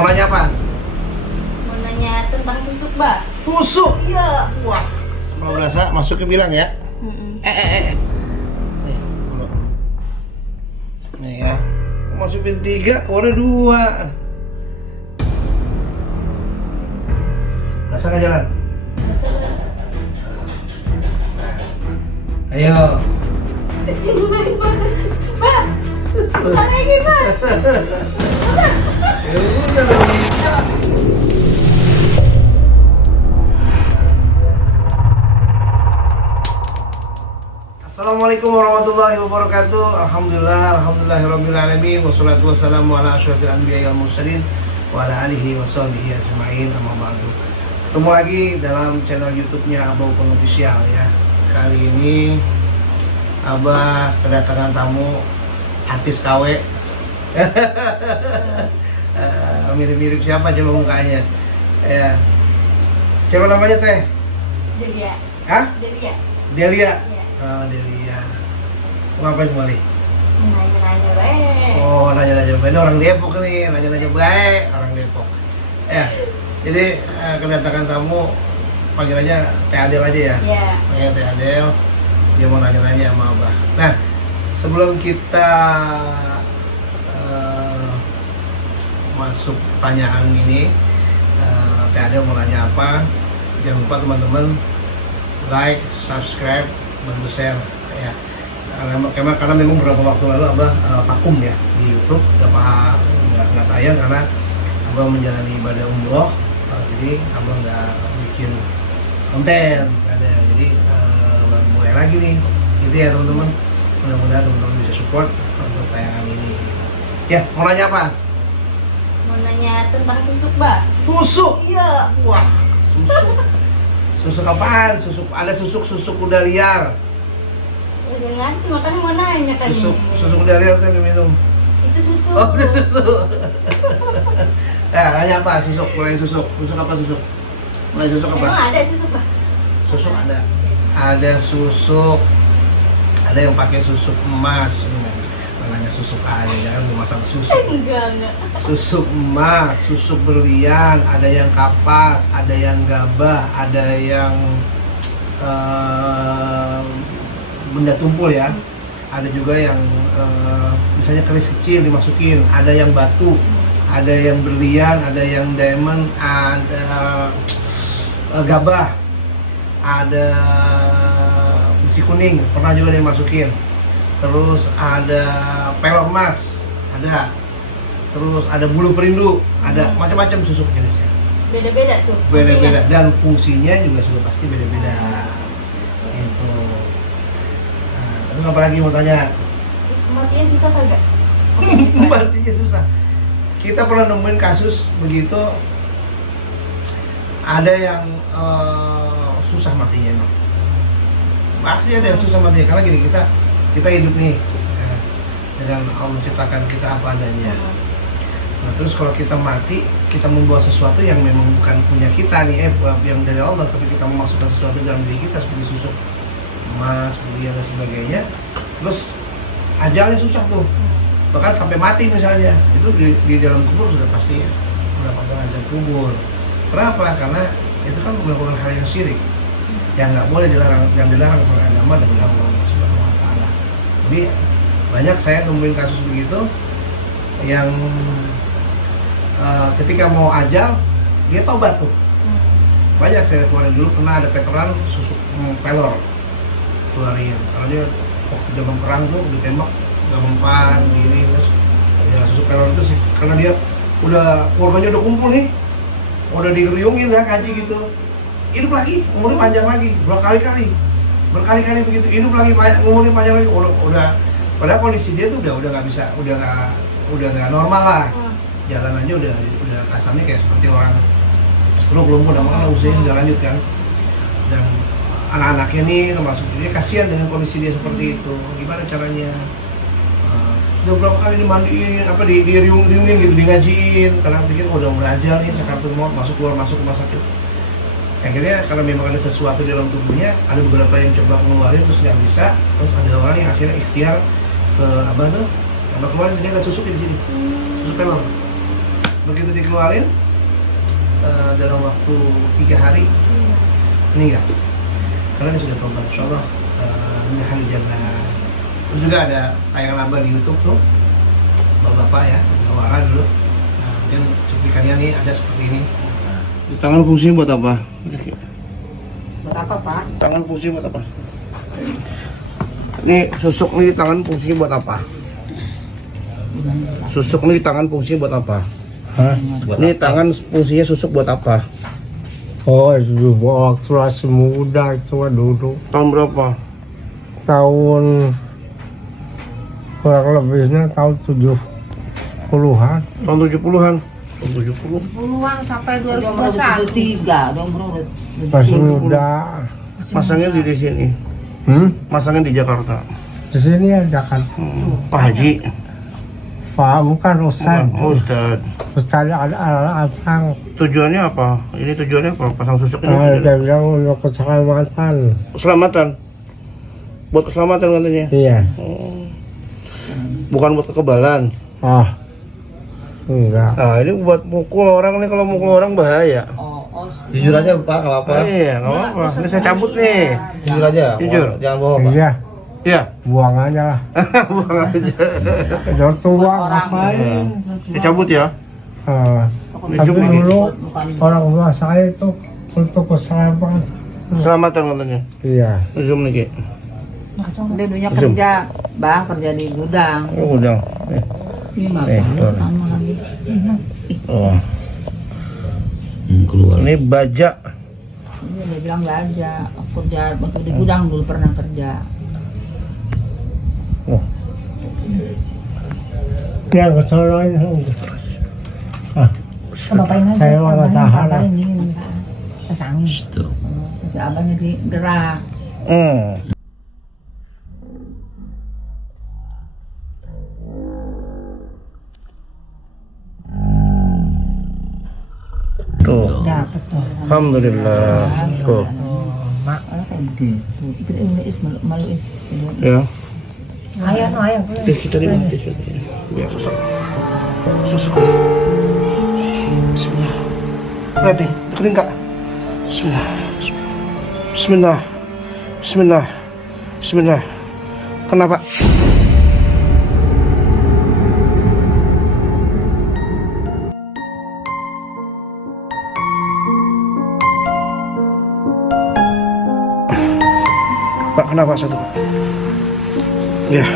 Mau nanya apa? Mau nanya tentang susuk, Mbak. Tusuk? Iya. Wah, kalau berasa masuknya bilang ya. Nih, dulu. Nih ya. Masukin 3, keluar 2. Berasa nggak jalan? Masalah. Ayo. Mbak, lagi, Mbak. Ya udah bisa. Assalamualaikum warahmatullahi wabarakatuh. Alhamdulillahirabbil alamin wassalatu wassalamu ala asyrofil anbiya'i wal mursalin wa ala alihi washabihi ajmain. Amma ba'du. Ketemu lagi dalam channel YouTube-nya Abah Upeng Official ya. Kali ini Abah kedatangan tamu artis KW. Mirip-mirip siapa coba mukanya? Ya. Siapa namanya teh? Delia. Hah? Delia. Delia. Iya. Oh, Delia. Ngapain kembali? Nanya-nanya baik. Oh, nanya-nanya baik. Ini orang Depok nih, nanya-nanya baik orang Depok. Ya. Jadi kedatangan tamu panggil aja Teh Adel aja ya. Iya. Panggil Teh Adel. Dia mau nanya-nanya sama Abah. Nah, sebelum kita masuk pertanyaan ini, Teh Adel mau nanya apa? Jangan lupa teman-teman like, subscribe, bantu share ya. Karena memang beberapa waktu lalu Abah vakum ya di YouTube, nggak tayang karena Abah menjalani ibadah umroh, jadi Abah nggak bikin konten, ada. Jadi baru mulai lagi nih, gitu ya teman-teman. Mudah-mudahan teman-teman bisa support untuk tayangan ini. Gitu. Ya, mau nanya apa? Mau nanya tentang susuk, Mbak. Susuk? Iya. Wah, susuk. Susuk apaan? Ada susuk kuda liar. Udah ngerti, makanya mau nanya kan. Susuk kuda liar itu yang diminum. Itu susuk. Oh, itu susuk. Ya, nanya apa? Susuk, mulai susuk. Susuk apa susuk? Mulai susuk apa? Emang ada susuk, Mbak? Susuk ada. Ada susuk. Ada yang pakai susuk emas. Namanya susuk aja, jangan mau masak susuk. Enggak. Susuk emas, susuk berlian, ada yang kapas, ada yang gabah, ada yang benda tumpul ya. Ada juga yang misalnya keris kecil dimasukin, ada yang batu, ada yang berlian, ada yang diamond, ada gabah, ada besi kuning, pernah juga dimasukin. Terus ada pelor emas, ada. Terus ada bulu perindu, ada macam-macam susuk jenisnya. Beda-beda tuh. Beda-beda dan fungsinya juga sudah pasti beda-beda. Itu. Nah, terus apa lagi mau tanya? Matinya susah kagak? Matinya susah. Kita pernah nemuin kasus begitu. Ada yang susah matinya emang. Pasti ada yang susah matinya karena gini, kita hidup nih dengan Allah ciptakan kita apa adanya. Nah, terus kalau kita mati, kita membawa sesuatu yang memang bukan punya kita nih, yang dari Allah, tapi kita memasukkan sesuatu dalam diri kita seperti susuk emas, berlian dan sebagainya. Terus ajalnya susah tuh, bahkan sampai mati misalnya, itu di dalam kubur sudah pasti ya, mendapatkan azab kubur. Kenapa? Karena itu kan melakukan hal yang syirik, yang nggak boleh dilarang, yang dilarang oleh agama dan dilarang oleh Allah Subhanahu Wa Taala. Jadi banyak saya nemuin kasus begitu yang ketika mau ajal dia tobat tuh. Banyak saya keluarin dulu, pernah ada veteran susuk pelor keluarin karena dia waktu zaman perang tuh ditembak nggak mempan gini, terus ya susuk pelor itu sih karena dia udah keluarganya udah kumpul nih, udah diriungin ya ngaji gitu, hidup lagi, umurnya panjang lagi, berkali-kali begitu, hidup lagi, umurnya panjang lagi, udah padahal kondisi dia tuh udah nggak bisa, udah nggak normal lah, jalan aja udah kasarnya kayak seperti orang stroke, lumpuh, dan makanya usianya udah lanjut kan. Dan anak-anaknya nih termasuk cucunya kasihan dengan kondisi dia seperti itu. Gimana caranya? Sudah berapa kali dimandiin, diriungin gitu, di ngajiin, karena pikir udah belajar nih, sakaratul maut, masuk rumah sakit. Akhirnya karena memang ada sesuatu di dalam tubuhnya, ada beberapa yang coba ngeluarin terus nggak bisa, terus ada orang yang akhirnya ikhtiar ke Abah tuh, Abah keluarin ternyata susuk di sini, susuk pelor. begitu dikeluarin dalam waktu 3 hari meninggal karena dia sudah tobat. Insyaallah ini hari jannah. Terus juga ada tayangan abah di YouTube tuh bapak-bapak ya Gawara dulu. Nah, mungkin cuplikannya nih ada seperti ini. Di tangan fungsinya buat apa? Buat apa, Pak? Tangan fungsinya buat apa? Ini susuk nih di tangan fungsinya buat apa? Susuk nih di tangan fungsinya buat apa? Hah? Ini tangan fungsinya susuk buat apa? Oh, itu waktu masih muda itu dulu. Tahun berapa? Tahun kurang lebihnya tahun 70-an. Tahun 70-an. Tahun 70. Puluhan sampai 2023, udah berurut. Masih muda. Masangnya di sini. Masangnya di Jakarta. Di sini ada kan Pak Haji. Pak, bukan Ustaz. Oh, Ustaz. Ustaz ada abang. Tujuannya apa? Ini tujuannya apa? Pasang susuk ini. Dia tujuannya? bilang untuk keselamatan. Keselamatan. Buat keselamatan katanya. Iya. Oh. Bukan buat kekebalan. Ah, enggak. Nah, ini buat mukul orang nih, kalau mukul orang bahaya. Jujur aja Pak, nggak apa-apa. Iya, nggak apa-apa. Ini saya cabut nih. Jujur aja. Jujur. Jangan bohong Pak. Iya, Iya. buang aja lah. Buang aja. Udah tua Iya. ngapain? Saya cabut ya. Ah, Ini tapi cuma dulu orang tua saya itu untuk keselamatan. Keselamatan katanya. Iya. Zoom nih, Ki. Dia dulunya kerja, Bang, kerja di gudang. Oh, udah. Nih. Ini nggak Eh, bagus tuh. sama lagi. Oh. Keluar. Ini baja. Ini dia bilang nggak aja, kerja waktu di gudang dulu pernah kerja. Oh. Ya, kesalahan. Ah, Bapain aja, saya mah nggak tahan lah. ini pasangin. Stop. Masih abangnya di gerak. Tuh. Dapat tuh. Alhamdulillah. Tuh. Mak, kayak begitu. Itu ini malu Ya. Ayah no ayah. Tisu tadi, tisu tadi. Ya, susuk. Susuk. Bismillah. Lihat nih, deketin Kak. Bismillah. Bismillah. Bismillah. Bismillah. Kenapa? Pak, kenapa satu, Pak? Ya.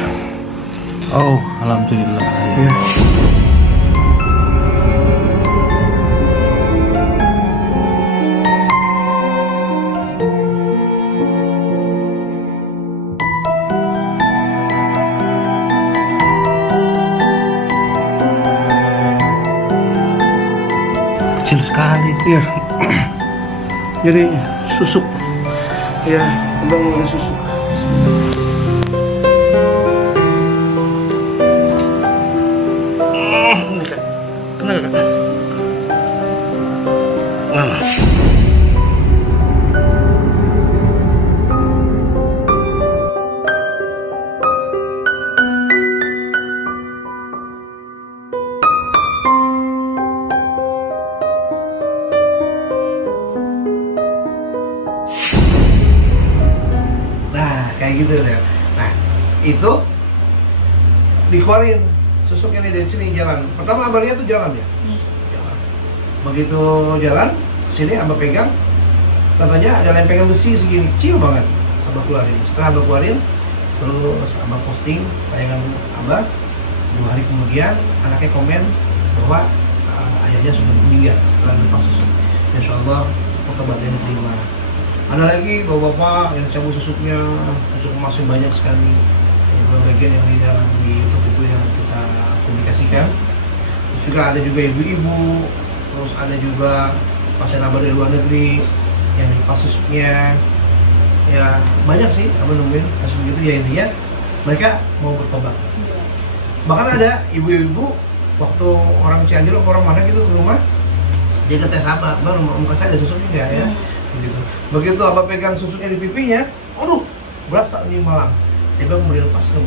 Oh, alhamdulillah. Ya. Kecil sekali. Iya. Jadi susuk. Ya, abang mau susuk. Ini Kak. Kena Kak. Nah. Nah, kayak gitu ya. Nah, itu dikeluarin susuknya nih dari sini jalan. Pertama abang lihat tuh jalan ya. Jalan. Begitu jalan, sini abang pegang, katanya ada lempengan besi segini kecil banget. Terus abang keluarin. Setelah abang keluarin, terus abang posting tayangan abang. 2 hari kemudian anaknya komen bahwa ayahnya sudah meninggal setelah lepas susuk. Insya Allah obatnya diterima. Ada lagi bapak-bapak yang cabut susuknya, susuk masih banyak sekali. Bagian yang di dalam di YouTube itu yang kita publikasikan. Terus juga ada juga ibu-ibu, terus ada juga pasien abah dari luar negeri yang dilepas susuknya. Ya banyak sih abah nungguin kasus begitu ya, intinya mereka mau bertobat. Bahkan ada ibu-ibu waktu orang Cianjur atau orang mana gitu ke rumah, dia ngetes abah, bang muka saya ada susuknya nggak ya? Begitu abah pegang susuknya di pipinya, aduh berasa nih malang. Saya bilang mau dilepas ke,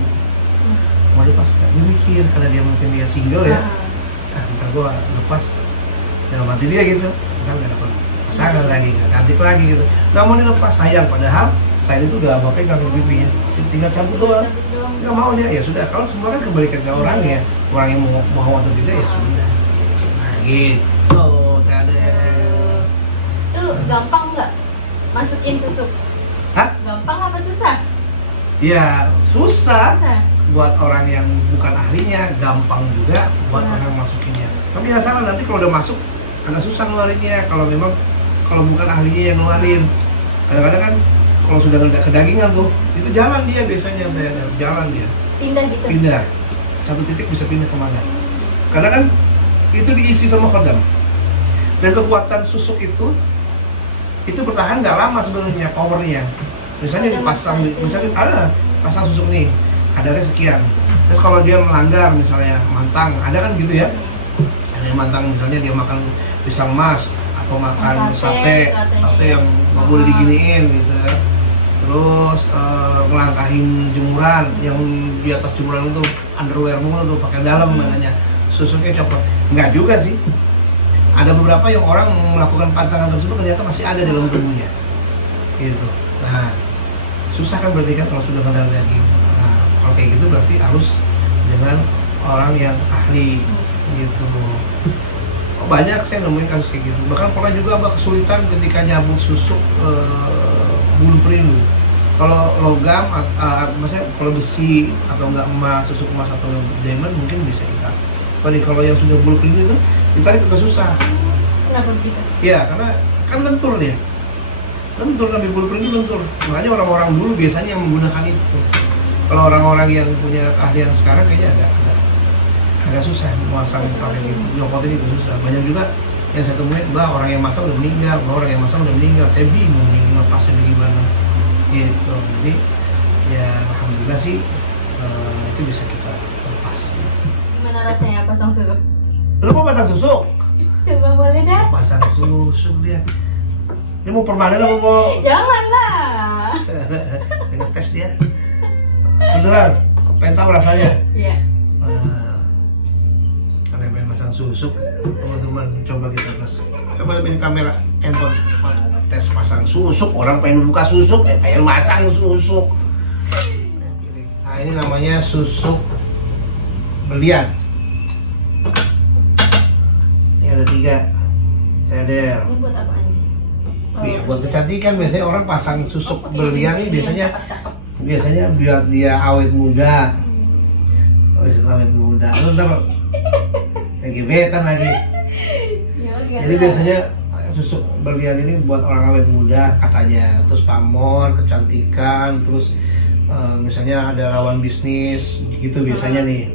mau dilepas, dia mikir karena dia mungkin dia single ya, nah ntar gue lepas ya mati dia gitu kan nggak dapat pasangan lagi, nggak cantik lagi gitu, nggak mau dilepas, sayang. Padahal saya itu gak mau pegang pipinya, tinggal cabut doang, nggak mau dia. Ya sudah, kalau semua kan kembalikan ke orangnya, orang yang mau atau tidak ya sudah. Nah gitu, ada. Tuh gampang nggak masukin susuk? Hah? Gampang apa susah? Ya susah Susah. buat orang yang bukan ahlinya, gampang juga buat Nah. orang yang masukinnya. Tapi ya salah, nanti kalau udah masuk agak susah ngeluarinnya. Kalau bukan ahlinya yang ngeluarin, kadang-kadang kan kalau sudah nggak kedagingan tuh, itu jalan dia biasanya, jalan dia Pindah gitu. pindah satu titik bisa pindah kemana. Karena kan itu diisi sama kodam, dan kekuatan susuk itu bertahan nggak lama sebenarnya powernya. Misalnya dipasang, misalnya ada pasang susuk nih, kadarnya sekian. Terus kalau dia melanggar misalnya mantang, ada kan gitu ya. Ada yang mantang misalnya dia makan pisang emas atau makan sate yang nggak boleh diginiin gitu. Terus ngelangkahin jemuran yang di atas jemuran itu underwear mulu tuh, pakai dalam makanya susuknya copot. Nggak juga sih. Ada beberapa yang orang melakukan pantangan tersebut ternyata masih ada dalam tubuhnya. Gitu. Nah, susah kan berarti kan kalau sudah mengenal daging. Nah, kalau kayak gitu berarti harus dengan orang yang ahli gitu. Banyak saya nemuin kasus kayak gitu. Bahkan pernah juga kesulitan ketika nyabut susuk bulu perindu. Kalau logam, maksudnya kalau besi atau enggak emas, susuk emas atau diamond mungkin bisa kita. Kalau yang sudah bulu perindu itu ditarik juga susah. Kenapa begitu? Ya, karena kan lentur dia. Lentur, namanya bulu perindu lentur. Makanya orang-orang dulu biasanya yang menggunakan itu. Kalau orang-orang yang punya keahlian sekarang kayaknya agak susah memasang pakai gitu. Nyopotin itu susah. Banyak juga yang saya temuin, orang yang masang udah meninggal, orang yang masang udah meninggal. Saya bingung nih ngepasnya gimana. Gitu. Jadi ya alhamdulillah sih itu bisa kita lepas. Gimana rasanya pasang susuk? Lu mau pasang susuk? Coba boleh dah. Pasang susuk dia. Dia mau permanen apa mau? Janganlah. Dengan tes dia. Beneran? Pengen tahu rasanya? Iya. Karena pengen pasang susuk, teman-teman coba kita tes. Coba ambil kamera handphone, tes pasang susuk. Orang pengen buka susuk, pengen masang susuk. Nah ini namanya susuk berlian. Ini ada 3. Ada. Ini buat apaan? Iya, buat kecantikan biasanya orang pasang susuk berlian nih biasanya biar dia awet muda. Awet muda. Lu ntar lagi betan lagi. Jadi biasanya susuk berlian ini buat orang awet muda katanya. Terus pamor, kecantikan, terus misalnya ada lawan bisnis gitu biasanya nih.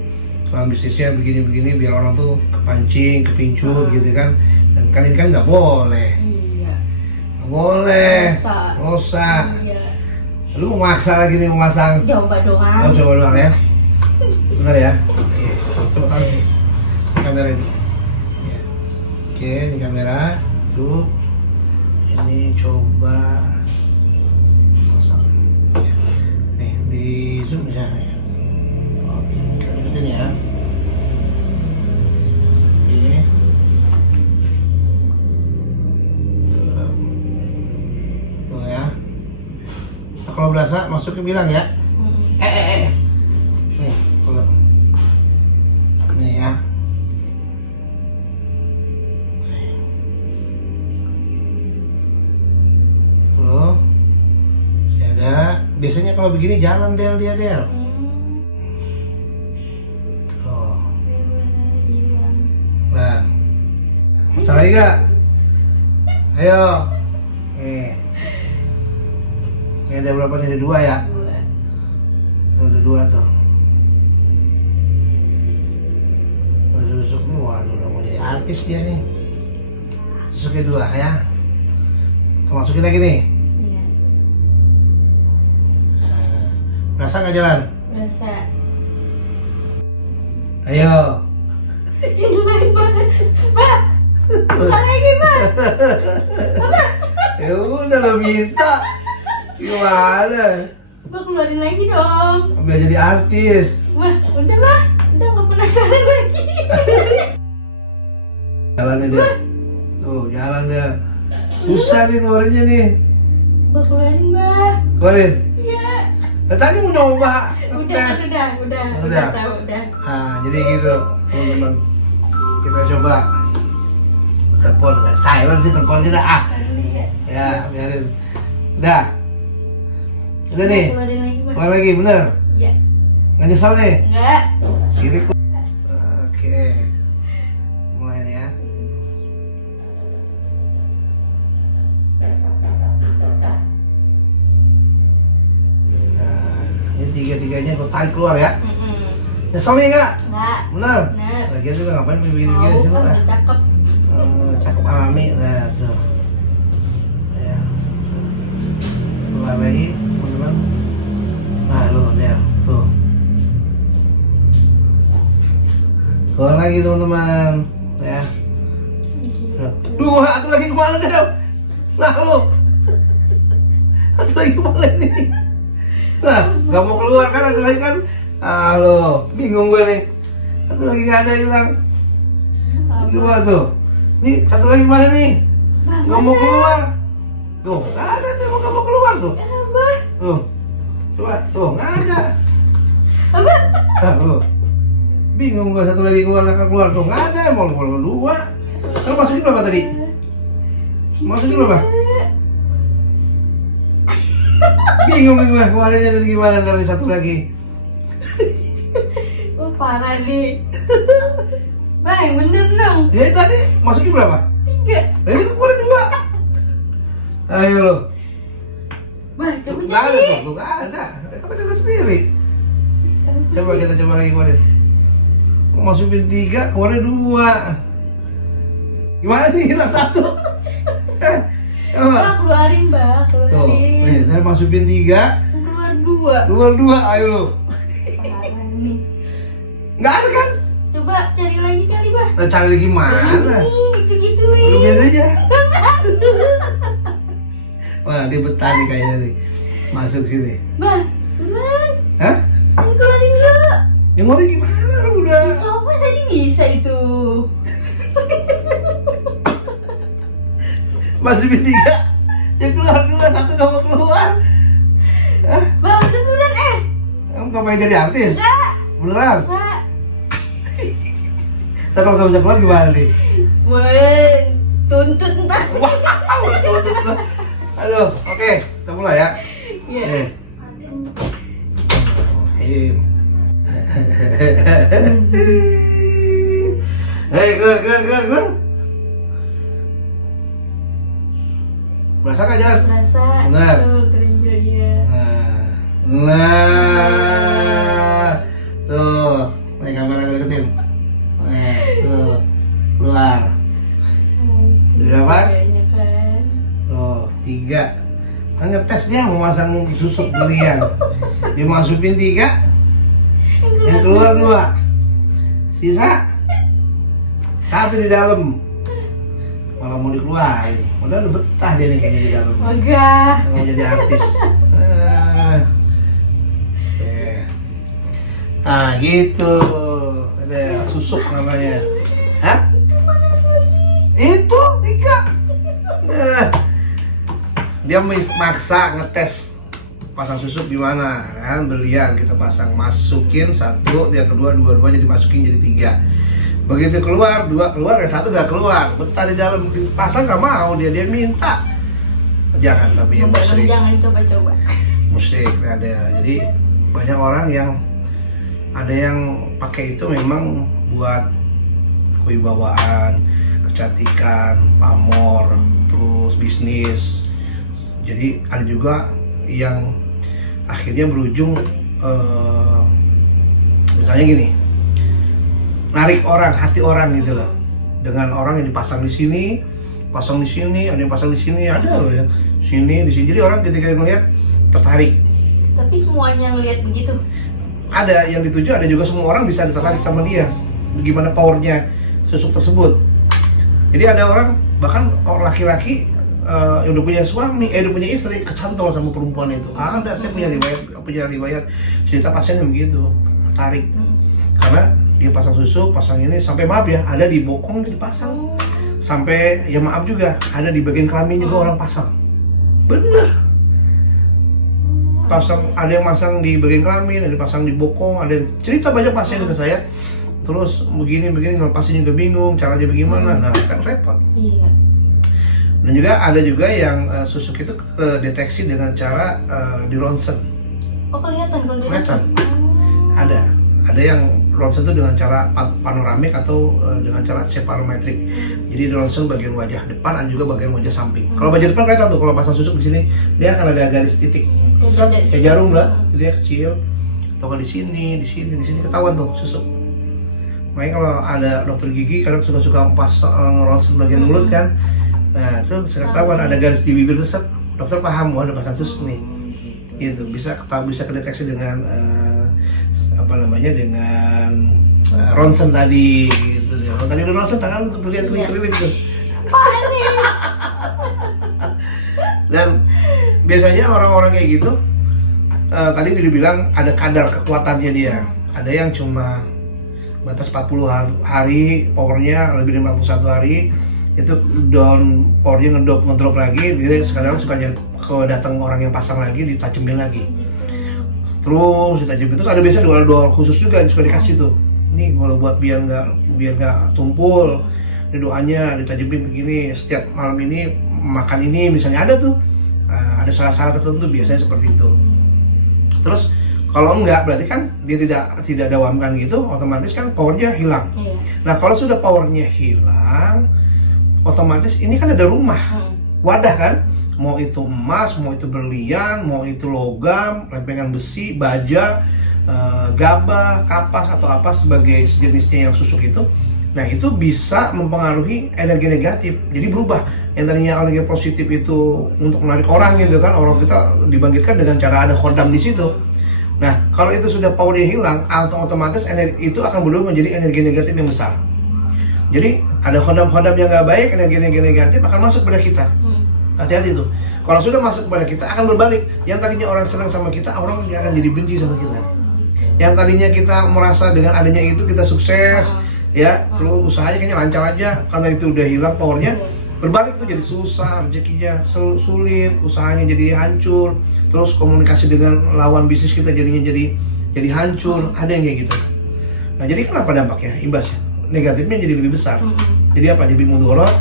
Lawan bisnisnya begini-begini biar orang tuh kepancing, kepincut gitu kan. Dan kan ini kan nggak boleh. Boleh, usah. Iya. Lu mau maksa lagi nih memasang? Coba doang. Oh coba doang ya. Benar ya? Oke, coba taruh sini. Kamera ini. Ya. Oke, ini kamera. Tuh. Ini coba pasang. Ya. Nih, di zoom misalnya. Oke, kita deketin ya. Oke. Kalau berasa masuknya bilang ya. Nih, kalau ini ya. Tuh. Ada. Biasanya kalau begini jalan dia. Oh. Nah. Masuk lagi gak? Ayo. Nih. Ini ada berapa nih? Ada 2 ya? Tuh, ada 2 tuh. Susuk nih, waduh udah mau jadi artis dia nih. Susuknya 2 ya. Kita masukin lagi nih. Iya. Berasa nggak jalan? Berasa. Ayo. Buka lagi, Pak. Ya udah lo minta. Gimana? Pak keluarin lagi dong. Biar jadi artis. Wah, udah lah. Udah nggak penasaran lagi. Jalannya dia. Tuh, jalan dia. Susah nih ngeluarinnya nih. Bah, keluarin, Bah. Keluarin. Iya. Tadi mau nyoba tes. Udah tahu, udah. Nah, jadi gitu, teman-teman. Kita coba. Telepon nggak silent sih teleponnya dah. Ah. Ya, biarin. Udah. Udah nih. Keluarin lagi, Bah. Keluar lagi, bener. Iya. Nggak nyesel nih. Enggak. Sirik. Oke. Mulai nih ya. Nah, ini tiga-tiganya gue tarik keluar ya. Nyesel nih nggak? Enggak. Bener. Bener. Lagian juga ngapain begini Mau sih lu kan ah? udah cakep. Cakep alami. Nah, tuh. Ya. Keluar lagi, teman-teman. Nah, lu ya, tuh. Keluar lagi teman-teman, ya. Dua, satu lagi kemana deh? Nah lu, satu lagi kemana nih? Nah, nggak mau keluar kan? Satu lagi kan? Ah lo, bingung gue nih. Satu lagi nggak ada hilang. Gimana tuh? Nih satu lagi mana nih? Nggak mau keluar. Tuh, nggak ada tuh, nggak mau keluar tuh. Tuh, coba tuh nggak ada. Nah, lu. Bingung gua satu lagi keluar tuh nggak ada, mau dua. Kalau masukin berapa tadi? Masukin berapa? Bingung nih gua keluarinnya dari gimana ntar ada satu lagi. Oh, parah nih. Bah, yang bener dong. Ya tadi masukin berapa? 3. Ini keluarin dua. Ayo lo. Bah, coba Nggak ada jadi. tuh, nggak ada. Kata kita sendiri. Coba kita coba lagi keluarin. Masukin 3, keluarin 2. Gimana nih? Hilang 1. Coba. Bah, keluarin, Bah. Tuh, Keluarin. nih, saya masukin 3, Keluar 2. keluar 2, ayo lo. Parah nih. Nggak ada kan? Coba cari lagi kali, Bah. Nah, cari lagi mana? Gitu-gituin. Lu biarin aja. Wah, dia betah nih kayaknya nih. Masuk sini. Bah, beneran. Hah? Yang keluarin dulu. Yang mau gimana? Lu udah. Coba tadi bisa itu. Masukin 3. Yang keluar 2, 1 nggak mau keluar. Hah? Bah, beneran Kamu ngapain jadi artis? Enggak. Beneran? Enggak. Ntar kalau nggak bisa keluar gimana nih? Wah, tuntut ntar. Wow, tutup gua. Aduh, oke, kita mulai ya. Iya. Nih. Hei, keluar. Berasa nggak jalan? Berasa. Benar. Tuh, kerenjel ya. Nah, tuh, naik kamera gue deketin. Tuh, keluar. Berapa? Kayaknya kan. Tuh, 3. Kan ngetes dia mau masang susuk belian. Dimasukin 3, yang keluar 2. Sisa 1 di dalam. Malah mau dikeluarin. Padahal udah betah dia nih kayaknya di dalam. Wagah. Mau jadi artis. Ah, gitu. Ada susuk namanya. Hah? Itu 3. Nah, dia maksa ngetes pasang susuk gimana kan, berlian kita pasang, masukin 1, yang kedua dua-duanya dimasukin jadi 3. Begitu keluar 2 keluar, yang 1 gak keluar, betah di dalam, pasang gak mau, dia minta. Jangan, tapi ya musrik. Jangan coba-coba. Musrik ada. Jadi banyak orang yang ada yang pakai itu memang buat kewibawaan, kecantikan, pamor, terus bisnis. Jadi ada juga yang akhirnya berujung misalnya gini, narik orang, hati orang gitu loh, dengan orang yang dipasang di sini, pasang di sini, ada yang pasang di sini, ada loh ya, sini, di sini. Jadi orang ketika melihat tertarik. Tapi semuanya ngelihat begitu. Ada yang dituju, ada juga semua orang bisa tertarik sama dia. Gimana powernya susuk tersebut. Jadi ada orang, bahkan orang laki-laki yang udah punya suami, udah punya istri, kecantol sama perempuan itu. Ada, saya punya riwayat cerita pasien yang begitu, tertarik. Karena dia pasang susuk, pasang ini, sampai maaf ya, ada di bokong dipasang. Sampai ya maaf juga, ada di bagian kelamin juga orang pasang. Bener. Pasang, ada yang masang di bagian kelamin, ada yang pasang di bokong, ada yang cerita banyak pasien ke saya. Terus begini ngelepasin juga bingung, caranya bagaimana. Nah, kan repot. Iya. Dan juga ada juga yang susuk itu kedeteksi dengan cara di ronsen. Oh, kelihatan kalau di Kelihatan. Ada yang ronsen itu dengan cara panoramik atau dengan cara cephalometrik. Jadi di ronsen bagian wajah depan, ada juga bagian wajah samping. Kalau wajah depan kelihatan tuh, kalau pasang susuk di sini dia akan ada garis titik, set, kayak jarum lah, jadi kecil. Atau kalau di sini ketahuan tuh susuk. Makanya kalau ada dokter gigi kadang suka pasang ronsen bagian mulut kan, nah itu ketahuan ada garis di bibir, set, dokter paham, ada pasang susuk nih. Gitu, bisa kedeteksi dengan dengan ronsen tadi gitu. Kalau tadi udah ronsen tangan untuk lihat keliling-keliling tuh. Dan biasanya orang-orang kayak gitu tadi dibilang ada kadar kekuatannya dia. Ada yang cuma batas 40 hari, powernya lebih dari 41 hari itu down, powernya ngedrop lagi, dia sekarang suka datang orang yang pasang lagi, ditajemin lagi. Terus ditajemin, terus ada biasanya doa khusus juga yang suka dikasih tuh. Ini kalau buat biar nggak tumpul, ini doanya ditajemin begini. Setiap malam ini makan ini, misalnya ada tuh, ada syarat-syarat tertentu biasanya seperti itu. Terus kalau enggak berarti kan dia tidak dawamkan gitu, otomatis kan powernya hilang. Iya. Nah kalau sudah powernya hilang, otomatis ini kan ada rumah, wadah kan, mau itu emas, mau itu berlian, mau itu logam, lempengan besi, baja, gabah, kapas atau apa sebagai sejenisnya yang susuk itu. Nah itu bisa mempengaruhi energi negatif, jadi berubah. Yang tadinya energi positif itu untuk menarik orang gitu kan, orang kita dibangkitkan dengan cara ada khodam di situ. Nah kalau itu sudah powernya hilang, otomatis energi itu akan berubah menjadi energi negatif yang besar. Jadi ada khodam-khodam yang nggak baik, energi-energi negatif akan masuk pada kita. Hati-hati tuh. Kalau sudah masuk pada kita akan berbalik. Yang tadinya orang senang sama kita, orang akan jadi benci sama kita. Yang tadinya kita merasa dengan adanya itu kita sukses, ya, terus usahanya kayaknya lancar aja, karena itu udah hilang powernya, berbalik tuh jadi susah, rezekinya sulit, usahanya jadi hancur, terus komunikasi dengan lawan bisnis kita jadinya jadi hancur. Ada yang kayak gitu. Nah jadi kenapa dampaknya, imbasnya? Negatifnya jadi lebih besar. Jadi apa? Jadi mudorot.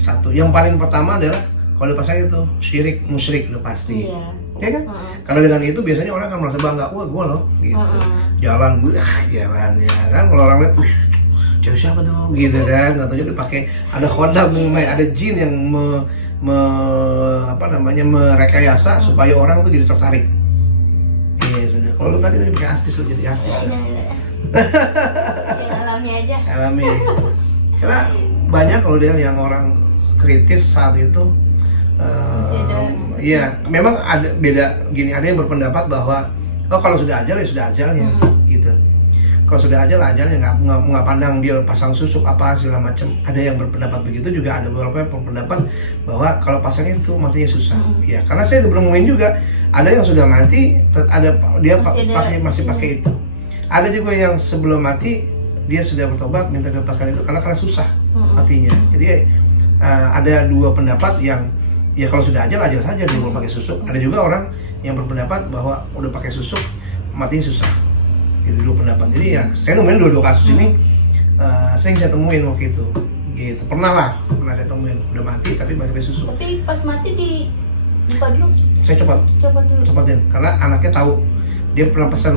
Satu, yang paling pertama adalah kalau dipasang itu syirik, musyrik udah pasti. Iya. Ya kan? Karena dengan itu biasanya orang akan merasa bangga, wah gue loh gitu. Jalan jalannya kan, kalau orang lihat, cewek siapa tuh gitu kan, nggak tahu dia pakai ada khodam, ada jin yang merekayasa supaya orang tuh jadi tertarik. Gitu. Kalau lu tadi pakai artis, lu jadi artis. Ya, alami aja. Alami. Karena banyak kalau dia yang orang kritis saat itu. Iya, memang ada beda gini, ada yang berpendapat bahwa kalau sudah ajal ya sudah ajalnya, gitu. Kalau sudah ajalnya nggak pandang dia pasang susuk apa segala macam. Ada yang berpendapat begitu, juga ada beberapa yang berpendapat bahwa kalau pasangnya itu matinya susah. Ya, karena saya udah nemuin juga ada yang sudah mati, ada dia masih pakai itu. Ada juga yang sebelum mati dia sudah bertobat minta dilepaskan itu karena susah matinya. Jadi ada dua pendapat yang ya kalau sudah ajal saja dia mau pakai susuk. Ada juga orang yang berpendapat bahwa udah pakai susuk matinya susah. Itu dua pendapat. Jadi ya saya nemuin dua kasus ini sering saya temuin waktu itu. Gitu. Pernah saya temuin udah mati tapi masih pakai susuk. Tapi pas mati buka dulu. Saya cepatin karena anaknya tahu, dia pernah pesan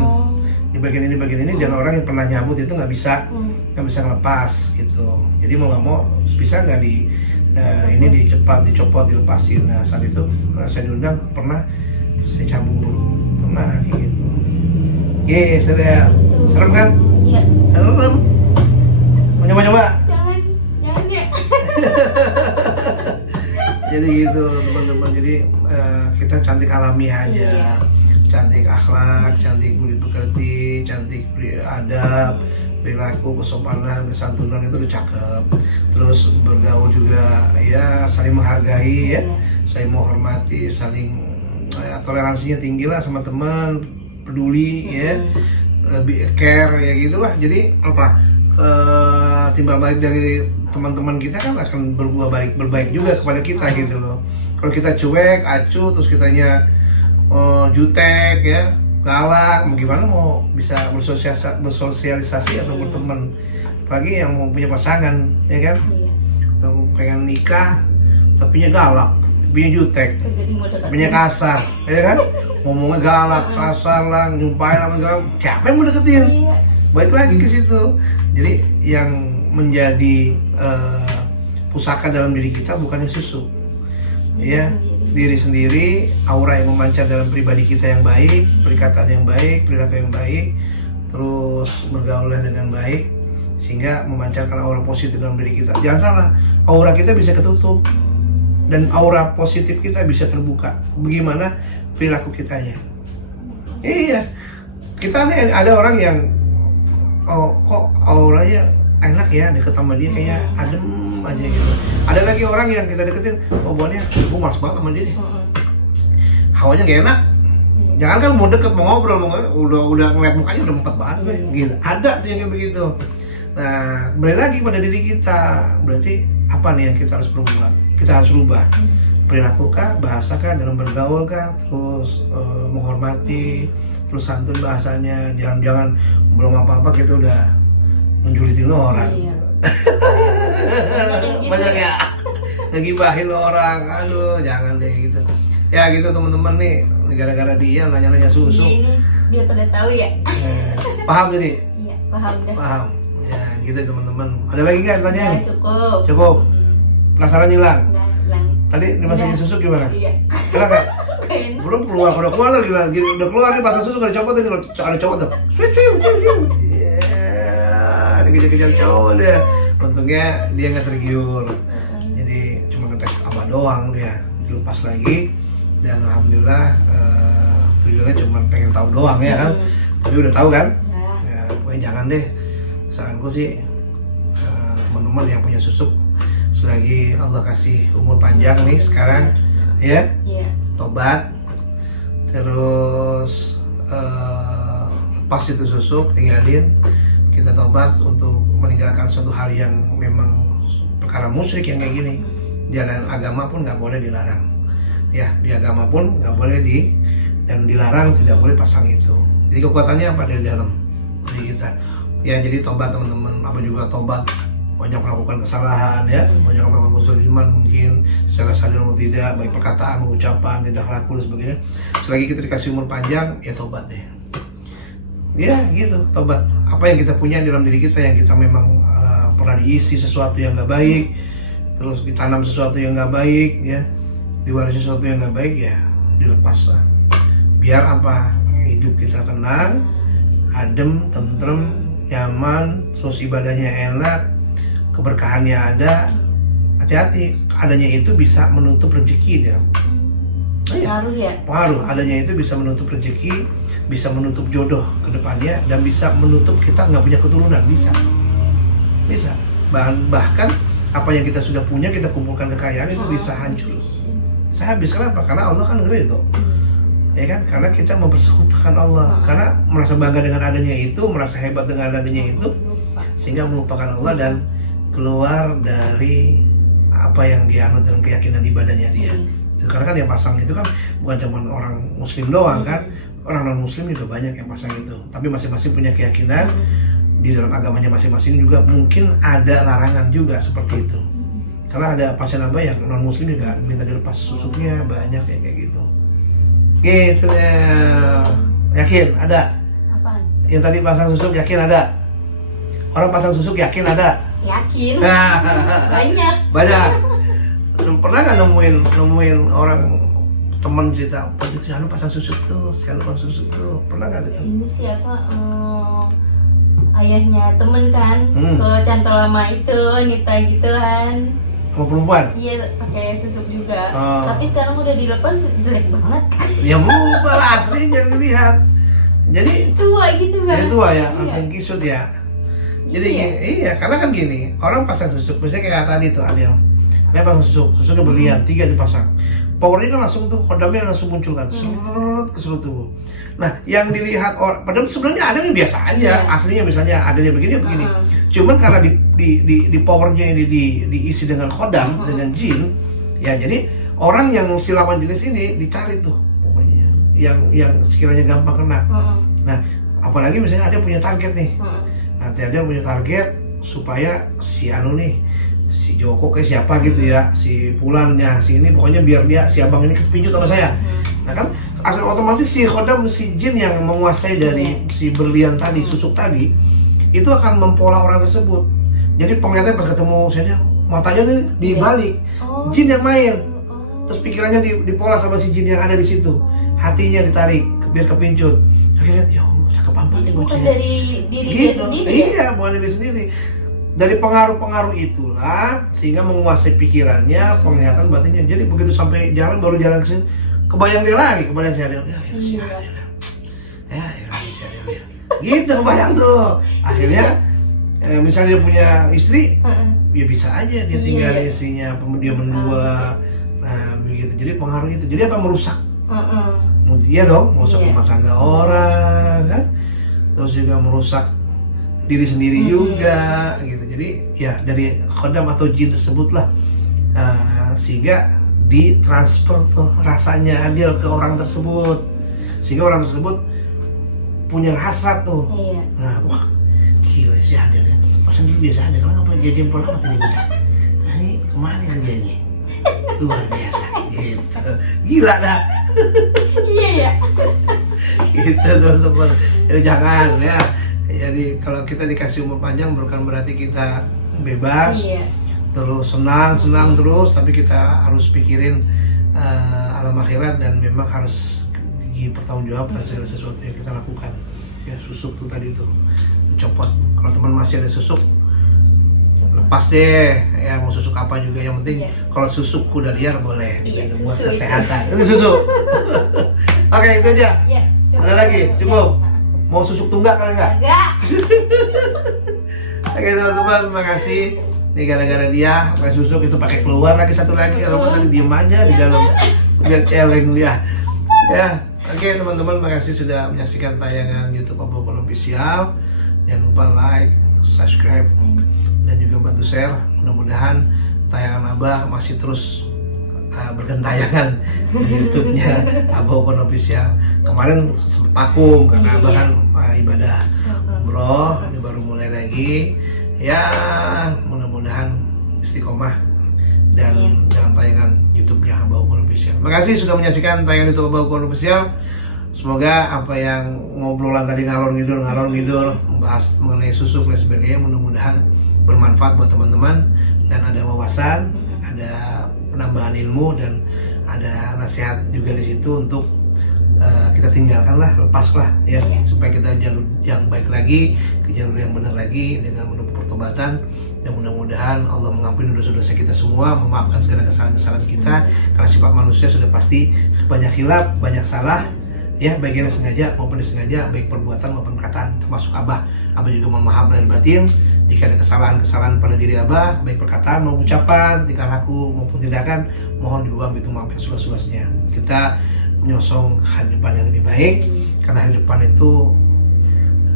di bagian ini dan orang yang pernah nyabut itu nggak bisa ngelepas gitu. Jadi mau nggak mau bisa nggak ini dicopot dilepasin. Nah saat itu saya diundang, pernah saya cabut, pernah kayak gitu. Serem kan? Iya. Serem. Mau nyoba? Jangan ya. Jadi gitu teman-teman. Jadi kita cantik alami aja, cantik akhlak, cantik budi pekerti, cantik adab, perilaku, kesopanan, kesantunan itu udah cakep. Terus bergaul juga ya saling menghargai, ya, saling menghormati, saling toleransinya tinggi lah sama teman, peduli, ya, lebih care ya gitulah. Jadi apa timbal balik dari teman-teman kita kan akan berbaik juga kepada kita gitu loh. Kalau kita cuek, acuh, terus kitanya jutek ya, galak, mau gimana mau bisa bersosialisasi atau berteman. Apalagi yang mau punya pasangan, ya kan? Iya. Yang pengen nikah, tapinya galak, tapinya jutek, Jadi mau dekat. tapinya kasar, ya kan? Ngomongnya galak, kasar lah, nyumpain apa segala, siapa yang mau deketin? Iya. Baik lagi ke situ. Jadi yang menjadi pusaka dalam diri kita bukannya susu, ya, diri sendiri, aura yang memancar dalam pribadi kita yang baik, perkataan yang baik, perilaku yang baik, terus bergaullah dengan baik, sehingga memancarkan aura positif dalam diri kita. Jangan salah, aura kita bisa ketutup dan aura positif kita bisa terbuka. Bagaimana perilaku kitanya? Iya, kita nih ada orang yang kok auranya enak ya, deket sama dia kayak adem aja gitu. Ada lagi orang yang kita deketin, bauannya gue males banget sama dia deh, hawanya gak enak. Jangan kan mau deket, mau ngobrol, udah ngeliat mukanya udah empat banget gitu. Ada tuh yang kayak begitu. Nah, balik lagi pada diri kita. Berarti apa nih yang kita harus berubah? Kita harus rubah perilaku kah, bahasa kah, dalam bergaul kah, terus menghormati, terus santun bahasanya. Jangan belum apa-apa kita udah menjulitin orang. Iya. Banyak ya ngegibahin orang. Aduh, jangan deh gitu. Ya gitu teman-teman nih, gara-gara dia nanya-nanya susu. Ini biar pada tahu ya. Paham jadi? Iya, paham dah. Paham. Ya gitu teman-teman. Ada lagi nggak tanyain? Udah cukup. Cukup. Penasaran hilang? Udah hilang. Tadi dimasukin susu gimana? Iya. Enak nggak? Enak. Belum keluar, udah keluar lagi, udah keluar nih pasang susu, ada copot tadi, ada copot tuh. Iya, dikejar-kejar cowok dia. Untungnya dia nggak tergiur. Jadi cuma ngetes abah doang dia, dilepas lagi. Dan alhamdulillah tujuannya cuma pengen tahu doang ya kan. Tapi udah tahu kan? Ya, pokoknya jangan deh. Saranku sih teman-teman yang punya susuk, selagi Allah kasih umur panjang nih sekarang, ya, Iya. tobat, terus lepas itu susuk, tinggalin, kita tobat untuk meninggalkan suatu hal yang memang perkara musyrik yang kayak gini. Di dalam agama pun nggak boleh dilarang, ya, di agama pun nggak boleh dan dilarang, tidak boleh pasang itu. Jadi kekuatannya apa dari dalam diri kita, ya. Jadi tobat teman-teman, apa juga tobat, banyak melakukan kesalahan ya, banyak melakukan kezaliman mungkin secara sadar maupun tidak, baik perkataan, ucapan, tindak laku dan sebagainya. Selagi kita dikasih umur panjang, ya tobat deh. Ya gitu, tobat. Apa yang kita punya dalam diri kita, yang kita memang pernah diisi sesuatu yang nggak baik, terus ditanam sesuatu yang nggak baik, ya, diwarisi sesuatu yang nggak baik, ya dilepas lah. Biar apa? Hidup kita tenang, adem, tentrem, nyaman, terus ibadahnya enak, keberkahannya ada. Hati-hati, adanya itu bisa menutup rezeki dia. Pengaruh ya? Pengaruh, adanya itu bisa menutup rezeki, bisa menutup jodoh ke depannya, dan bisa menutup kita nggak punya keturunan, bisa. Bahkan apa yang kita sudah punya, kita kumpulkan kekayaan itu bisa hancur. Saya habis, kenapa? Karena Allah kan ngeri itu, ya kan? Karena kita mempersekutukan Allah, karena merasa bangga dengan adanya itu, merasa hebat dengan adanya itu, sehingga melupakan Allah dan keluar dari apa yang dianut dengan keyakinan ibadahnya dia. Karena kan yang pasang itu kan bukan cuma orang muslim doang kan, orang non muslim juga banyak yang pasang itu. Tapi masing-masing punya keyakinan di dalam agamanya masing-masing, juga mungkin ada larangan juga seperti itu. Karena ada pasien abah yang non muslim juga minta dilepas susuknya, banyak kayak gitu. Gitu ya. Yakin ada? Apaan? Yang tadi pasang susuk yakin ada? Orang pasang susuk yakin ada? Yakin. Nah, Banyak. Pernah nggak nemuin orang teman cerita, pas itu jangan pasang susuk tuh, pernah nggak itu? Ini siapa? Ayahnya temen kan, ke Cantol lama itu, Nita gitu kan. Sama perempuan? Iya, pakai susuk juga. Oh. Tapi sekarang udah dilepas, jelek banget. Ya berubah lah, aslinya dilihat. Jadi Tua gitu kan. dia tua ya, Iya. langsung kisut ya. Jadi Iya. iya, karena kan gini, orang pasang susuk, misalnya kayak tadi tuh Adil, dia pasang susuknya berlian, 3 dipasang. Powernya kan langsung tuh, kodamnya langsung muncul kan, ke seluruh tubuh. Nah, yang dilihat orang, padahal sebenarnya ada nih biasa aja, aslinya misalnya ada dia begini. Cuman karena di powernya ini diisi dengan khodam, dengan jin, ya jadi orang yang si lawan jenis ini dicari tuh pokoknya yang sekiranya gampang kena. Nah, apalagi misalnya ada punya target nih. Nah, dia punya target supaya si anu nih, si Joko kayak siapa gitu ya, si Pulannya, si ini pokoknya biar dia si abang ini kepincut sama saya. Nah kan otomatis si khodam, si jin yang menguasai dari si berlian tadi, susuk tadi, itu akan mempola orang tersebut. Jadi penglihatannya pas ketemu saya, matanya tuh dibalik, jin yang main. Terus pikirannya dipola sama si jin yang ada di situ, hatinya ditarik biar kepincut. Akhirnya ya Allah, cakep amat nih bocah. Bukan dari diri dia Gitu. sendiri. Iya, bukan diri sendiri. Dari pengaruh-pengaruh itulah sehingga menguasai pikirannya, penglihatan batinnya. Jadi begitu sampai jalan, baru jalan ke sini, kebayang dia lagi, kebayang si Adel. Ya, si Adel. Ya, si Adel. Gitu kebayang tuh. Akhirnya misalnya dia punya istri, ya bisa aja dia tinggal istrinya, dia mendua. Nah, begitu. Jadi pengaruh itu. Jadi apa merusak? Iya dong, merusak rumah tangga orang, kan? Terus juga merusak diri sendiri juga, gitu. Jadi ya dari khodam atau jin tersebut lah, sehingga ditransfer tuh rasanya Adil ke orang tersebut, sehingga orang tersebut punya hasrat tuh. Nah, wah, gila sih Adil ya. Pasan dulu biasa aja, karena apa jadian pola mati nih bocah. Nah, ini kemana kan dia nih? Luar biasa, gitu. Gila dah. Iya ya. Gitu teman-teman. Jadi jangan ya. Jadi kalau kita dikasih umur panjang bukan berarti kita bebas, terus senang terus, tapi kita harus pikirin alam akhirat dan memang harus dipertanggungjawabkan segala sesuatu yang kita lakukan. Ya susuk tuh tadi tuh copot. Kalau teman masih ada susuk, lepas deh. Ya mau susuk apa juga, yang penting kalau susuk kuda liar boleh diminum buat kesehatan. Itu susuk. Oke, itu aja. Ada lagi? Cukup? Mau susuk tunggak kan enggak? Enggak. Oke teman-teman, makasih. Nih gara-gara dia pakai susuk itu pakai keluar lagi satu lagi, atau tadi diem aja di dalam biar celeng dia. Ya, oke teman-teman, makasih sudah menyaksikan tayangan YouTube Abah Official. Jangan lupa like, subscribe, dan juga bantu share. Mudah-mudahan tayangan Abah masih terus bergentayangan di YouTube-nya Abah Official. Kemarin sempat vakum karena Abah kan ibadah umroh, ini baru mulai lagi. Ya, mudah-mudahan istiqomah dan dalam tayangan YouTube-nya Abah Official. Makasih sudah menyaksikan tayangan YouTube Abah Official. Semoga apa yang ngobrolan tadi ngalor ngidul membahas mengenai susuk dan sebagainya, mudah-mudahan bermanfaat buat teman-teman dan ada wawasan, ada penambahan ilmu, dan ada nasihat juga di situ untuk kita tinggalkanlah, lepaslah ya, supaya kita jalur yang baik lagi, ke jalur yang benar lagi dengan menempuh pertobatan, dan mudah-mudahan Allah mengampuni dosa-dosa kita semua, memaafkan segala kesalahan-kesalahan kita, karena sifat manusia sudah pasti banyak hilaf, banyak salah ya, baik yang sengaja maupun disengaja, baik perbuatan maupun perkataan, termasuk Abah juga mohon maaf lahir batin jika ada kesalahan-kesalahan pada diri Abah, baik perkataan maupun ucapan, tingkah laku maupun tindakan, mohon dibuang itu maaf yang seluas-luasnya. Kita menyosong hari depan yang lebih baik, karena hari depan itu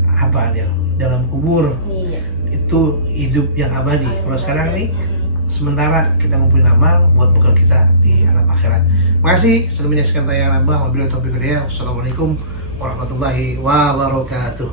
apa Adel? Dalam kubur itu hidup yang abadi. Kalau sekarang nih sementara kita ngumpulin amal buat bekal kita di alam akhirat. Makasih sudah menyaksikan tayangan Abah. Wabillahi taufiq wal hidayah. Wassalamualaikum warahmatullahi wabarakatuh.